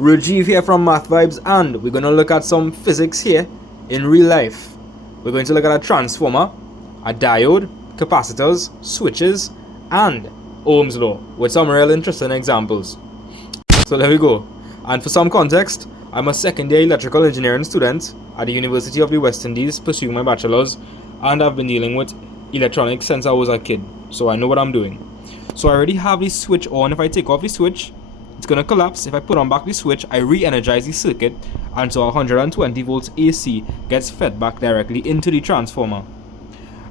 Rajeev here from Math Vibes, and we're going to look at some physics here in real life. We're going to look at a transformer, a diode, capacitors, switches, and Ohm's law with some real interesting examples. So there we go. And for some context, I'm a second-year electrical engineering student at the University of the West Indies pursuing my bachelor's, and I've been dealing with electronics since I was a kid, so I know what I'm doing. So I already have the switch on. If I take off the switch, it's going to collapse. If I put on back the switch, I re-energize the circuit, and so 120 volts AC gets fed back directly into the transformer.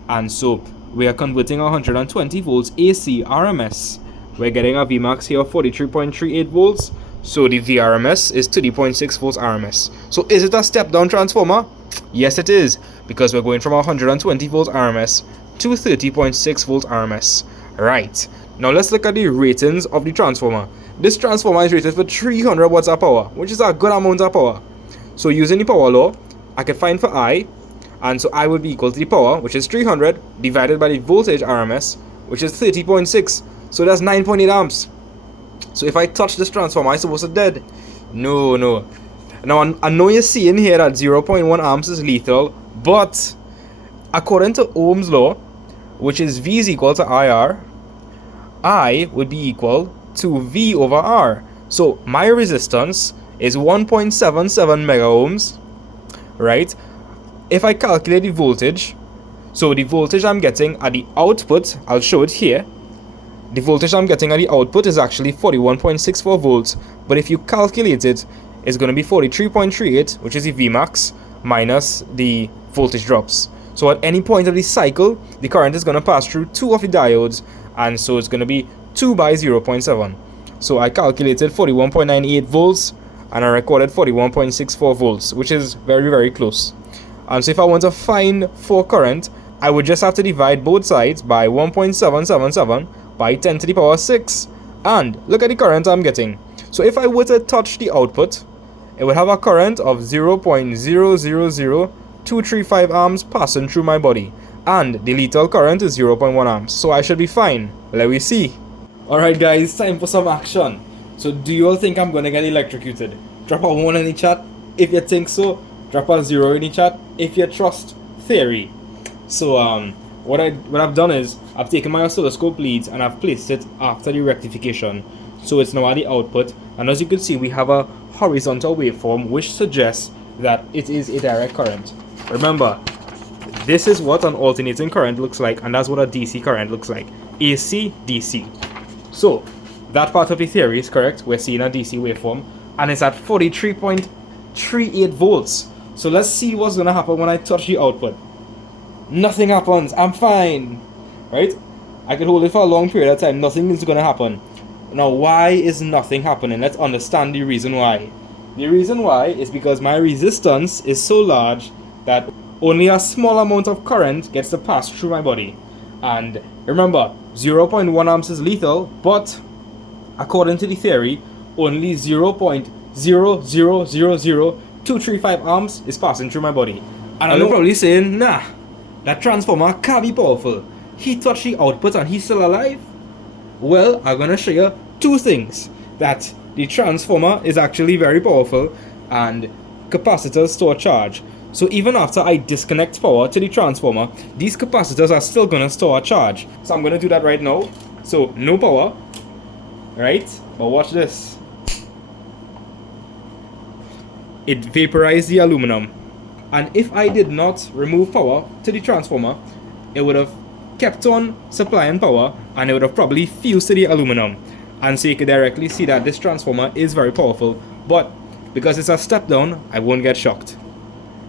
And so we are converting 120 volts AC RMS. We're getting a Vmax here of 43.38 volts. So the VRMS is 30.6 volts RMS. So is it a step-down transformer? Yes, it is, because we're going from 120 volts RMS to 30.6 volts RMS. Right. Now let's look at the ratings of the transformer. This transformer is rated for 300 watts of power, which is a good amount of power. So using the power law, I can find for I, and so I would be equal to the power, which is 300, divided by the voltage RMS, which is 30.6. So that's 9.8 amps. So if I touch this transformer, I'm supposed to dead. No. Now I know you're seeing here that 0.1 amps is lethal, but according to Ohm's law, which is V is equal to IR, I would be equal to V over R. So my resistance is 1.77 mega ohms, right? If I calculate the voltage, so the voltage I'm getting at the output, I'll show it here. The voltage I'm getting at the output is actually 41.64 volts, but if you calculate it, it's going to be 43.38, which is the Vmax, minus the voltage drops. So at any point of the cycle, the current is going to pass through two of the diodes, and so it's going to be 2 by 0.7. So I calculated 41.98 volts, and I recorded 41.64 volts, which is very, very close. And so if I want to find for current, I would just have to divide both sides by 1.777 by 10 to the power 6. And look at the current I'm getting. So if I were to touch the output, it would have a current of 0.000235 amps passing through my body. And the lethal current is 0.1 amps. So I should be fine. Let me see. Alright guys, time for some action. So do you all think I'm going to get electrocuted? Drop a 1 in the chat if you think so. Drop a 0 in the chat if you trust theory. So what I've done is I've taken my oscilloscope leads and I've placed it after the rectification. So it's now at the output, and as you can see we have a horizontal waveform which suggests that it is a direct current. Remember, this is what an alternating current looks like, and that's what a DC current looks like. AC, DC. So that part of the theory is correct. We're seeing a DC waveform and it's at 43.38 volts. So let's see what's going to happen when I touch the output. Nothing happens. I'm fine. Right? I can hold it for a long period of time. Nothing is going to happen. Now, why is nothing happening? Let's understand the reason why. The reason why is because my resistance is so large that only a small amount of current gets to pass through my body. And remember, 0.1 amps is lethal, but according to the theory, only 0.0000235 amps is passing through my body. And I'm probably saying, nah, that transformer can't be powerful. He touched the output and he's still alive? Well, I'm going to show you two things. That the transformer is actually very powerful and capacitors store charge. So even after I disconnect power to the transformer, these capacitors are still going to store a charge. So I'm going to do that right now. So no power, right? But watch this. It vaporized the aluminum. And if I did not remove power to the transformer, it would have kept on supplying power and it would have probably fused to the aluminum. And so you can directly see that this transformer is very powerful. But because it's a step down, I won't get shocked.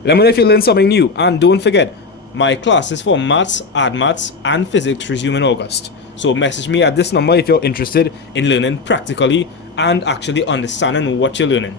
Let me know if you learned something new, and don't forget, my classes for maths, admaths, and physics resume in August. So message me at this number if you're interested in learning practically and actually understanding what you're learning.